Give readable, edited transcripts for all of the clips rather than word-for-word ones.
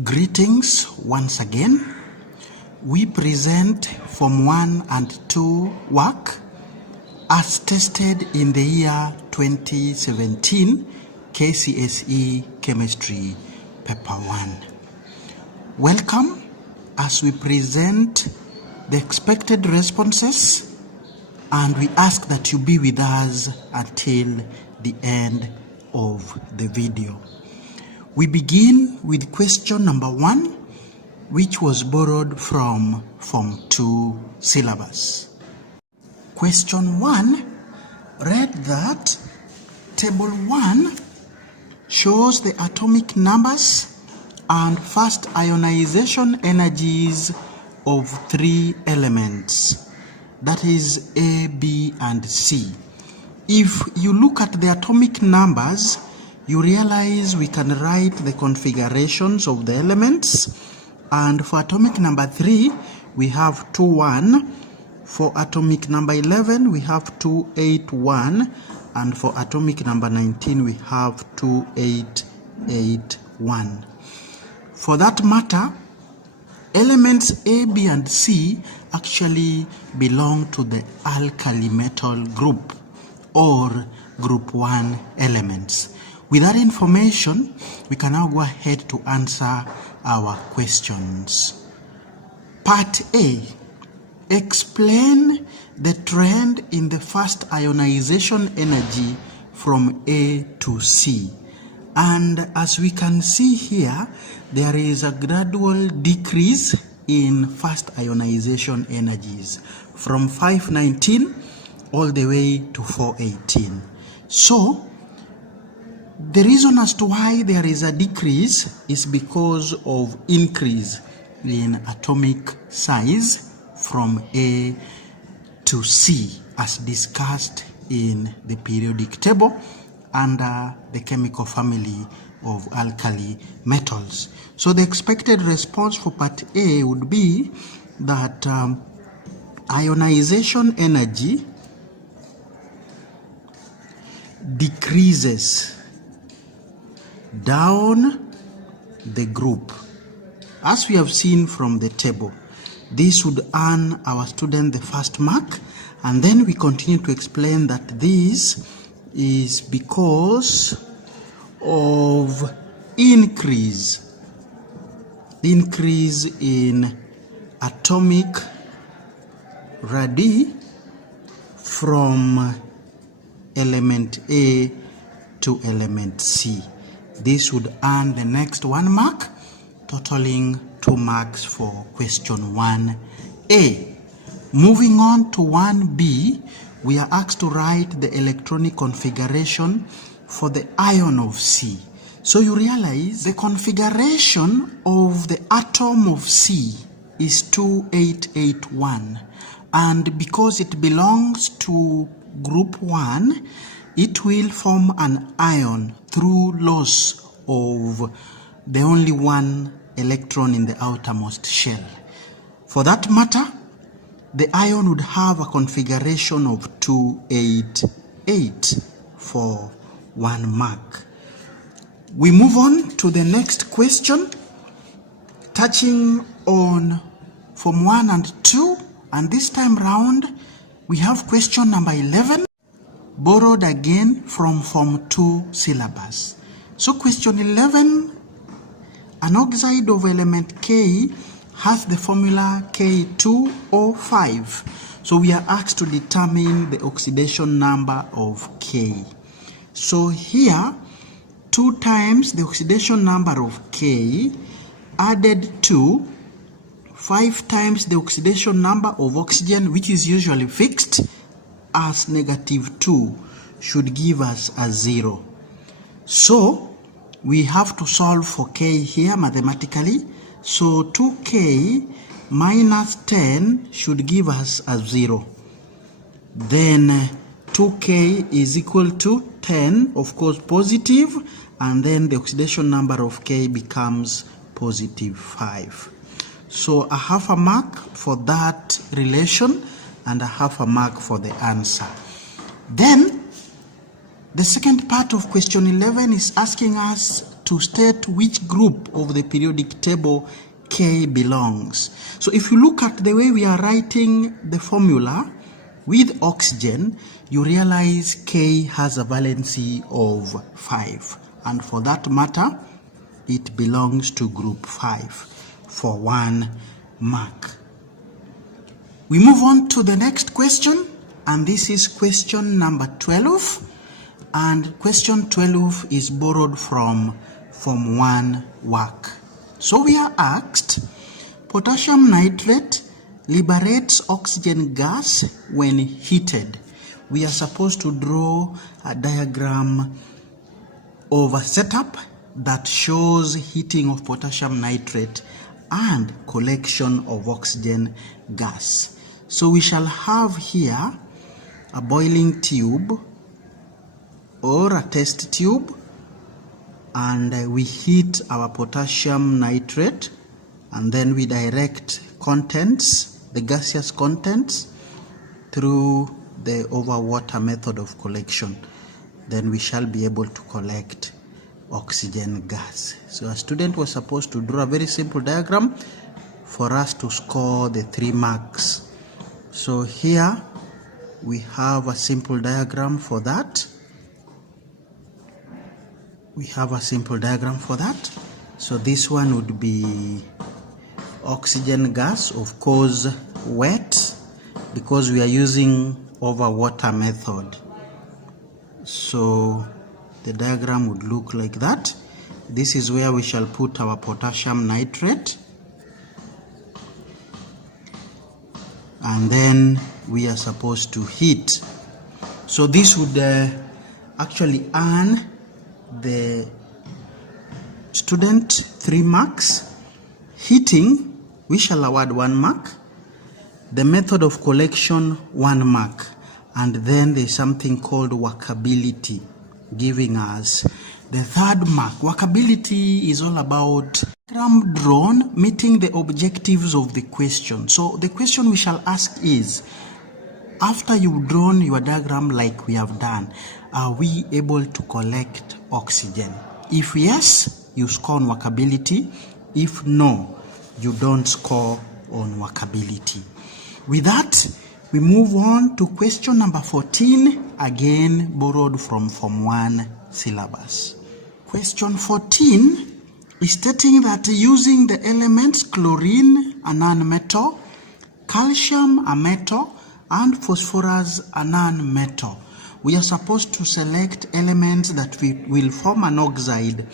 Greetings once again. We present Form 1 and 2 work as tested in the year 2017 KCSE Chemistry Paper 1. Welcome as we present the expected responses, and we ask that you be with us until the end of the video. We begin with question number 1, which was borrowed from Form 2 syllabus. Question 1 read that Table 1 shows the atomic numbers and first ionization energies of 3 elements, that is A, B, and C. If you look at the atomic numbers, you realize we can write the configurations of the elements, and for atomic number 3 we have 2, 1. For atomic number 11 we have 2, 8, 1, and for atomic number 19 we have 2, 8, 8, 1. For that matter, elements A, B, and C actually belong to the alkali metal group, or group 1 elements. With that information, we can now go ahead to answer our questions. Part A. Explain the trend in the first ionization energy from A to C. And as we can see here, there is a gradual decrease in first ionization energies from 519 all the way to 418. So, the reason as to why there is a decrease is because of increase in atomic size from A to C, as discussed in the periodic table under the chemical family of alkali metals. So the expected response for part A would be that ionization energy decreases down the group. As we have seen from the table, this would earn our student the first mark, and then we continue to explain that this is because of increase in atomic radii from element A to element C. This would earn the next 1 mark, totaling 2 marks for question 1A. Moving on to 1B, we are asked to write the electronic configuration for the ion of C. So you realize the configuration of the atom of C is 2881, and because it belongs to group 1, it will form an ion through loss of the only 1 electron in the outermost shell. For that matter, the ion would have a configuration of 288 for 1 mark. We move on to the next question, touching on Form 1 and 2, and this time round we have question number 11, borrowed again from Form 2 syllabus. So question 11, an oxide of element K has the formula K2O5. So we are asked to determine the oxidation number of K. So here, 2 times the oxidation number of K added to 5 times the oxidation number of oxygen, which is usually fixed as -2, should give us a 0. So we have to solve for K here mathematically. So 2K minus 10 should give us a 0. Then 2K is equal to 10, of course positive, and then the oxidation number of K becomes positive 5. So a half a mark for that relation and a half a mark for the answer. Then the second part of question 11 is asking us to state which group of the periodic table K belongs. So if you look at the way we are writing the formula with oxygen, you realize K has a valency of 5. And for that matter, it belongs to group 5 for 1 mark. We move on to the next question, and this is question number 12. And question 12 is borrowed from Form 1 work. So we are asked, potassium nitrate liberates oxygen gas when heated. We are supposed to draw a diagram of a setup that shows heating of potassium nitrate and collection of oxygen gas. So we shall have here a boiling tube or a test tube, and we heat our potassium nitrate, and then we direct contents, the gaseous contents, through the over water method of collection. Then we shall be able to collect oxygen gas. So a student was supposed to draw a very simple diagram for us to score the 3 marks. So here we have a simple diagram for that. So this one would be oxygen gas, of course wet, because we are using over water method. So the diagram would look like that. This is where we shall put our potassium nitrate, and then we are supposed to heat. So this would actually earn the student 3 marks. Heating, we shall award 1 mark. The method of collection, 1 mark. And then there's something called workability, giving us the 3rd mark. Workability is all about diagram drawn meeting the objectives of the question. So the question we shall ask is, after you've drawn your diagram like we have done, are we able to collect oxygen? If yes, you score on workability. If no, you don't score on workability. With that, we move on to question number 14, again borrowed from Form 1 syllabus. Question 14 is stating that using the elements chlorine, a non-metal, calcium, a metal, and phosphorus, a non-metal, we are supposed to select elements that will form an oxide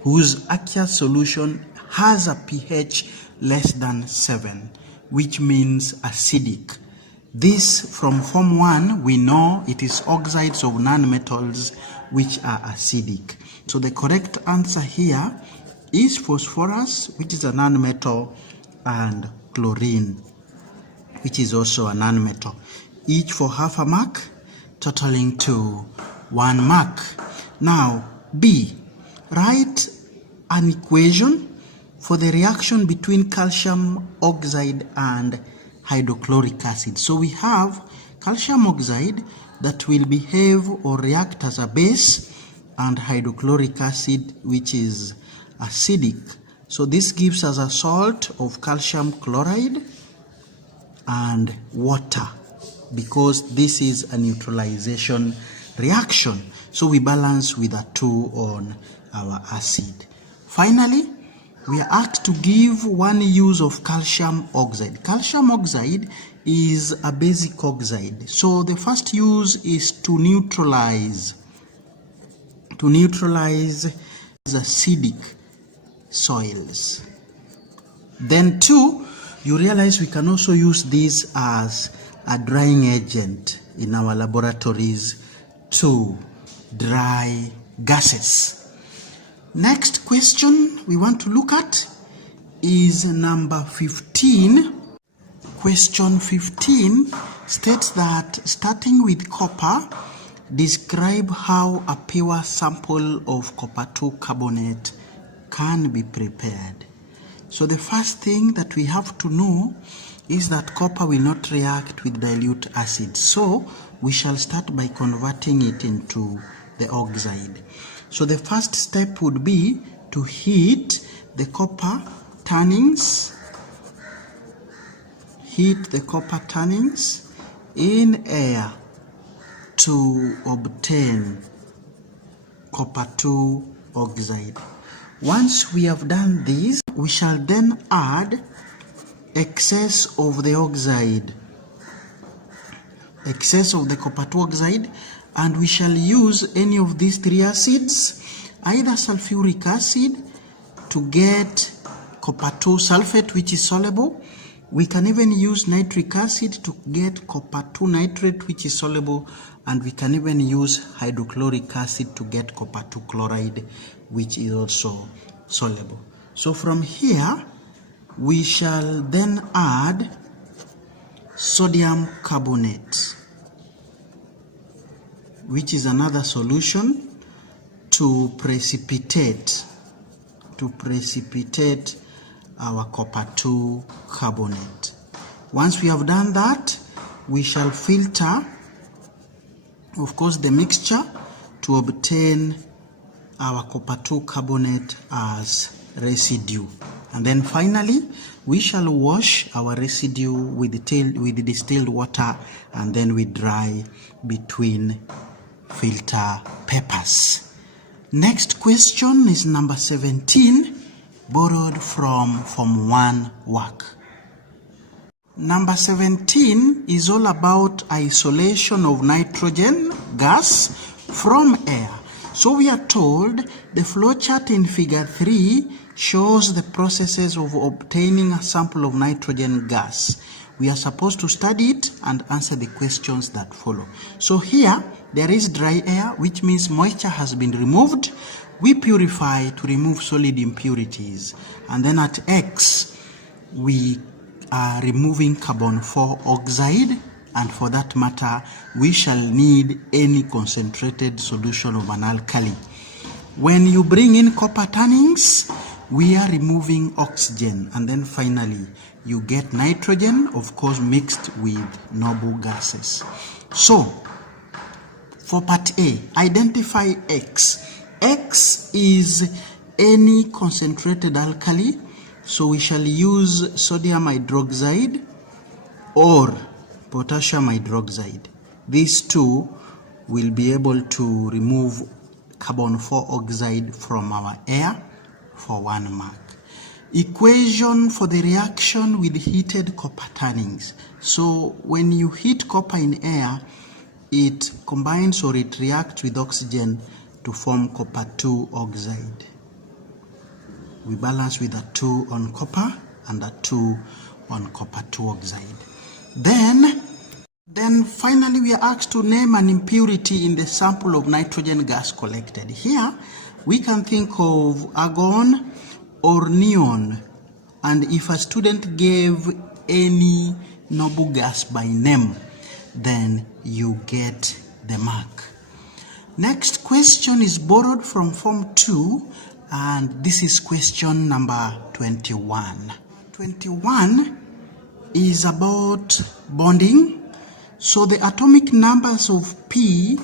whose aqueous solution has a pH less than 7, which means acidic. This, from Form 1, we know it is oxides of non-metals which are acidic. So the correct answer here is phosphorus, which is a non-metal, and chlorine, which is also a non-metal. Each for half a mark, totaling to 1 mark. Now, B, write an equation for the reaction between calcium oxide and hydrochloric acid. So we have calcium oxide that will behave or react as a base, and hydrochloric acid, which is acidic. So this gives us a salt of calcium chloride and water, because this is a neutralization reaction. So we balance with a 2 on our acid. Finally, we are asked to give 1 use of calcium oxide. Calcium oxide is a basic oxide. So the first use is to neutralize acidic soils. Then 2, you realize we can also use this as a drying agent in our laboratories to dry gases. Next question we want to look at is number 15. Question 15 states that, starting with copper, describe how a pure sample of copper 2 carbonate can be prepared. So the first thing that we have to know is that copper will not react with dilute acid. So we shall start by converting it into the oxide. So the first step would be to heat the copper tannings. Heat the copper tannings in air to obtain copper 2 oxide. Once we have done this, we shall then add excess of the oxide, excess of the copper 2 oxide, and we shall use any of these 3 acids, either sulfuric acid to get copper 2 sulfate, which is soluble. We can even use nitric acid to get copper 2 nitrate, which is soluble, and we can even use hydrochloric acid to get copper 2 chloride, which is also soluble. So from here, we shall then add sodium carbonate, which is another solution to precipitate our copper 2 carbonate. Once we have done that, we shall filter, of course, the mixture to obtain our copper 2 carbonate as residue. And then finally, we shall wash our residue with the distilled water, and then we dry between filter papers. Next question is number 17, borrowed from Form 1 work. Number 17 is all about isolation of nitrogen gas from air. So we are told the flowchart in figure 3 shows the processes of obtaining a sample of nitrogen gas. We are supposed to study it and answer the questions that follow. So here there is dry air, which means moisture has been removed. We purify to remove solid impurities, and then at X we are removing carbon 4 oxide, and for that matter we shall need any concentrated solution of an alkali. When you bring in copper tannings, we are removing oxygen, and then finally you get nitrogen, of course mixed with noble gases. So for part A, identify X. X is any concentrated alkali, so we shall use sodium hydroxide or potassium hydroxide. These two will be able to remove carbon 4 oxide from our air for 1 mark. Equation for the reaction with heated copper tannings. So when you heat copper in air, it combines or it reacts with oxygen to form copper 2 oxide. We balance with a 2 on copper and a 2 on copper 2 oxide. Then finally we are asked to name an impurity in the sample of nitrogen gas collected. Here we can think of argon or neon, and if a student gave any noble gas by name, then you get the mark. Next question is borrowed from Form 2, and this is question number 21. 21 is about bonding. So the atomic numbers of P,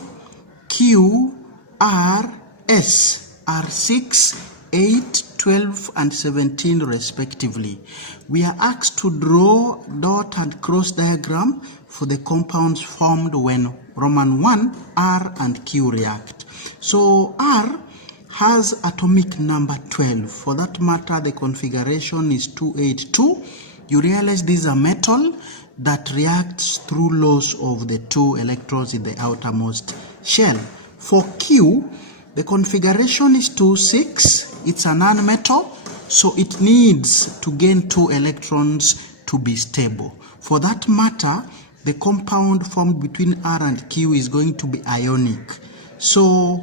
Q, R, S are 6, 8, 12, and 17 respectively. We are asked to draw dot and cross diagram for the compounds formed when Roman 1, R and Q react. So R has atomic number 12. For that matter, the configuration is 282. You realize this is a metal that reacts through loss of the 2 electrons in the outermost shell. For Q, the configuration is 26. It's a non-metal, so it needs to gain 2 electrons to be stable. For that matter, the compound formed between R and Q is going to be ionic. So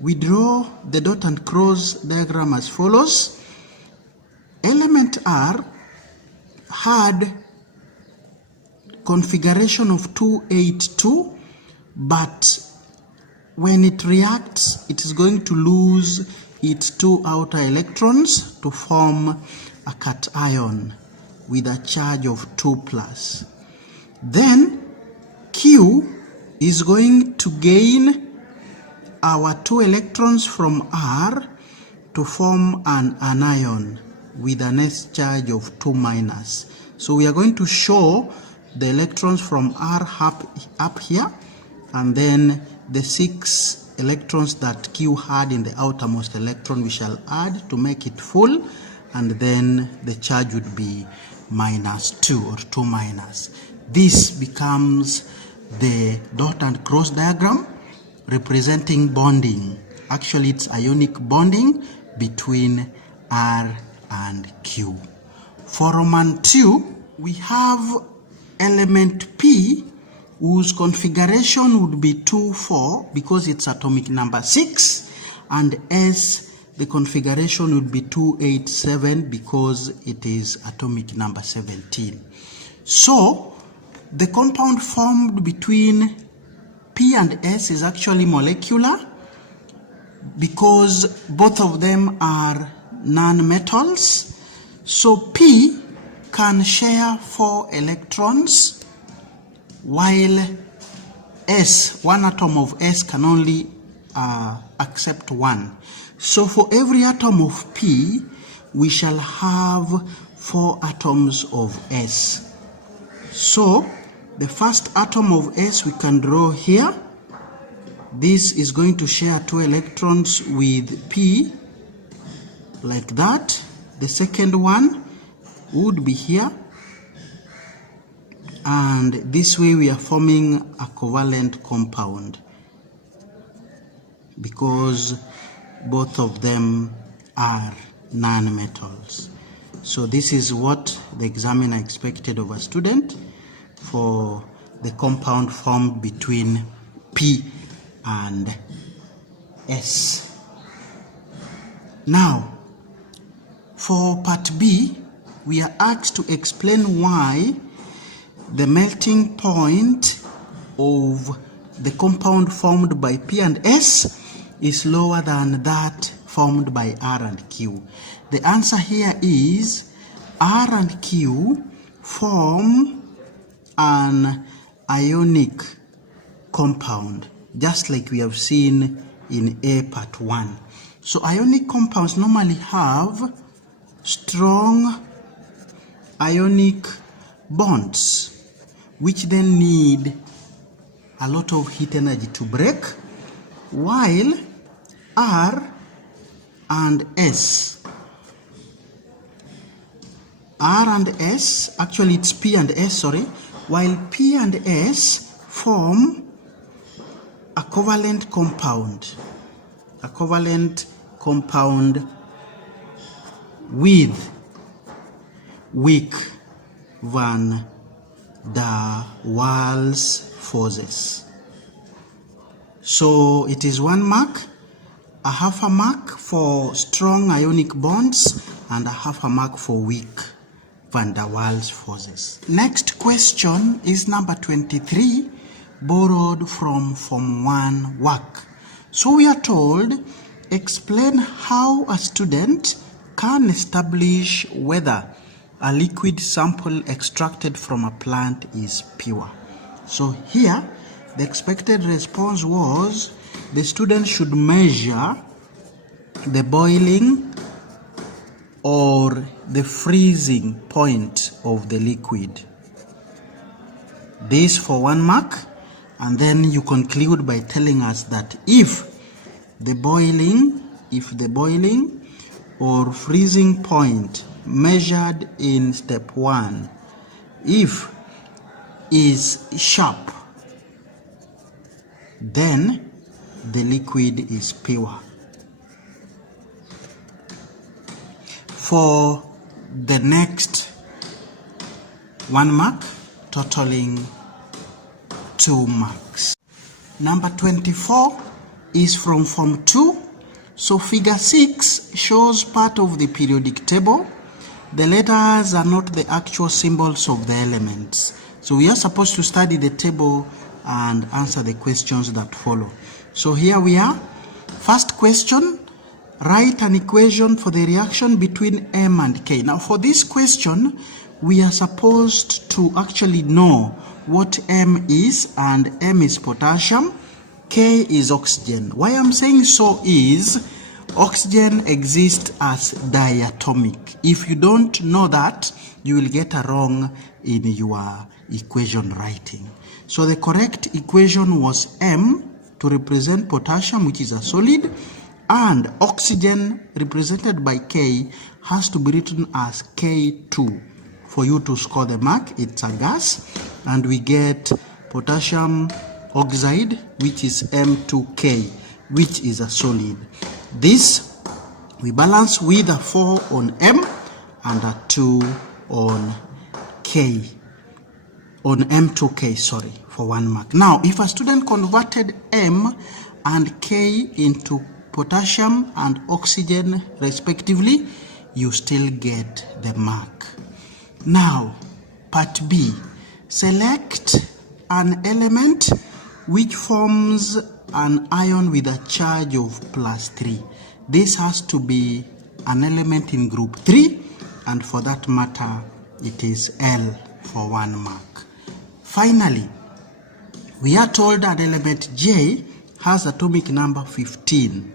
we draw the dot and cross diagram as follows. Element R had configuration of 282, but when it reacts, it is going to lose its 2 outer electrons to form a cation with a charge of 2+. Then Q is going to gain our 2 electrons from R to form an anion with an S charge of 2-. So we are going to show the electrons from R up here, and then the 6 electrons that Q had in the outermost electron we shall add to make it full, and then the charge would be -2 or 2-. This becomes the dot and cross diagram representing bonding. Actually, it's ionic bonding between R and Q. For Roman 2, we have element P, whose configuration would be 2,4 because it's atomic number 6, and S, the configuration would be 2,8,7 because it is atomic number 17. So the compound formed between P and S is actually molecular because both of them are non-metals. So P can share 4 electrons, while S, one atom of S, can only accept 1. So for every atom of P, we shall have 4 atoms of S. So the first atom of S we can draw here. This is going to share 2 electrons with P, like that. The second one would be here, and this way we are forming a covalent compound because both of them are non-metals. So this is what the examiner expected of a student for the compound formed between P and S. Now, for part B, we are asked to explain why the melting point of the compound formed by P and S is lower than that formed by R and Q. The answer here is R and Q form an ionic compound, just like we have seen in A part 1. So ionic compounds normally have strong ionic bonds, which then need a lot of heat energy to break, while R and S, actually it's P and S, sorry, while P and S form a covalent compound with weak van der Waals forces. So it is 1 mark, a half a mark for strong ionic bonds, and a half a mark for weak van der Waals forces. Next question is number 23, borrowed from Form 1 work. So we are told, explain how a student can establish whether a liquid sample extracted from a plant is pure. So here, the expected response was the student should measure the boiling or the freezing point of the liquid. This for 1 mark, and then you conclude by telling us that if the boiling or freezing point measured in step 1, if is sharp, then the liquid is pure. For the next 1 mark, totaling 2 marks. Number 24 is from Form 2. So figure 6 shows part of the periodic table. The letters are not the actual symbols of the elements. So we are supposed to study the table and answer the questions that follow. So here we are. First question, write an equation for the reaction between M and K. Now for this question, we are supposed to actually know what M is, and M is potassium, K is oxygen. Why I'm saying so is, Oxygen exists as diatomic. If you don't know that, you will get a wrong in your equation writing. So the correct equation was M to represent potassium, which is a solid, and oxygen represented by K has to be written as K2 for you to score the mark. It's a gas, and we get potassium oxide, which is M2K, which is a solid. This we balance with a 4 on M and a 2 on K, on M2K, sorry, for 1 mark. Now, if a student converted M and K into potassium and oxygen respectively, you still get the mark. Now, part B, select an element which forms an ion with a charge of +3. This has to be an element in group 3, and for that matter, it is L for 1 mark. Finally, we are told that element J has atomic number 15.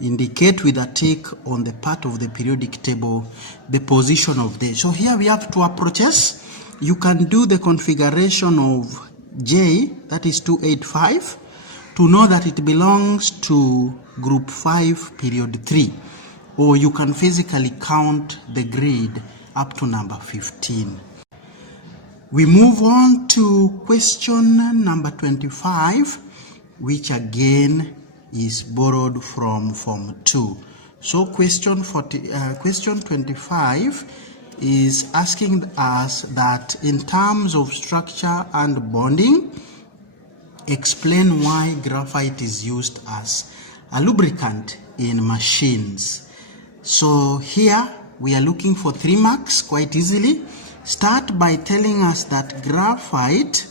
Indicate with a tick on the part of the periodic table the position of this. So here we have two approaches. You can do the configuration of J, that is 285, to know that it belongs to group 5, period 3. Or you can physically count the grid up to number 15. We move on to question number 25, which again is borrowed from Form 2. So question 25 is asking us that in terms of structure and bonding, explain why graphite is used as a lubricant in machines. So here we are looking for 3 marks quite easily. Start by telling us that graphite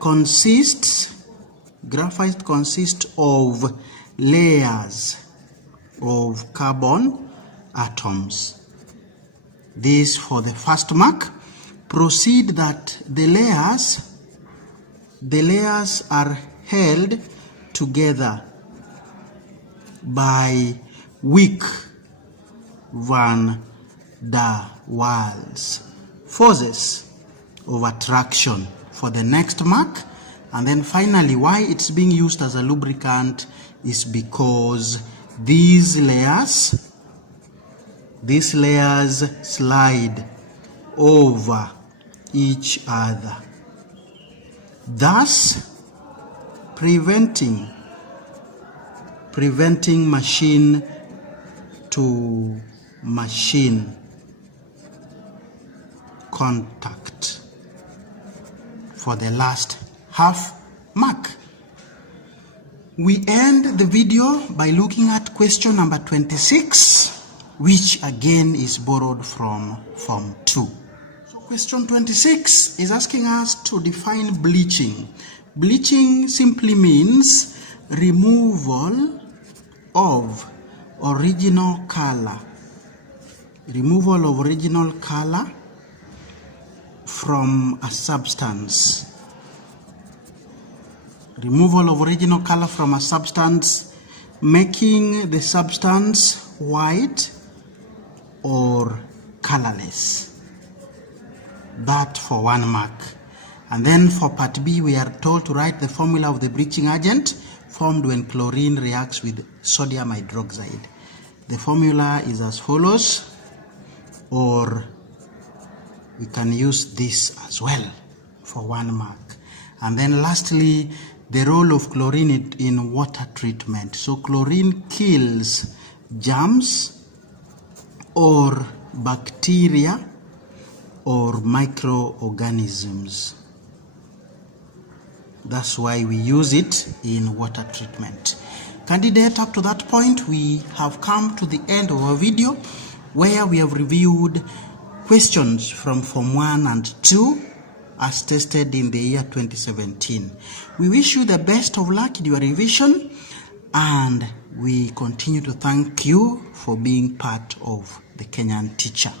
consists of layers of carbon atoms. This for the first mark. Proceed that the layers are held together by weak van der Waals forces of attraction for the next mark. And then finally, why it's being used as a lubricant is because these layers slide over each other, thus preventing machine to machine contact for the last half mark. We end the video by looking at question number 26, which again is borrowed from Form 2. So question 26 is asking us to define bleaching. Bleaching simply means removal of original color. Removal of original color from a substance. Removal of original color from a substance, making the substance white or colorless. That for 1 mark. And then for part B, we are told to write the formula of the bleaching agent formed when chlorine reacts with sodium hydroxide. The formula is as follows, or we can use this as well for 1 mark. And then lastly, the role of chlorine in water treatment. So chlorine kills germs or bacteria or microorganisms. That's why we use it in water treatment. Candidate, up to that point, we have come to the end of our video where we have reviewed questions from Form 1 and 2 as tested in the year 2017. We wish you the best of luck in your revision, and we continue to thank you for being part of the Kenyan Teacher.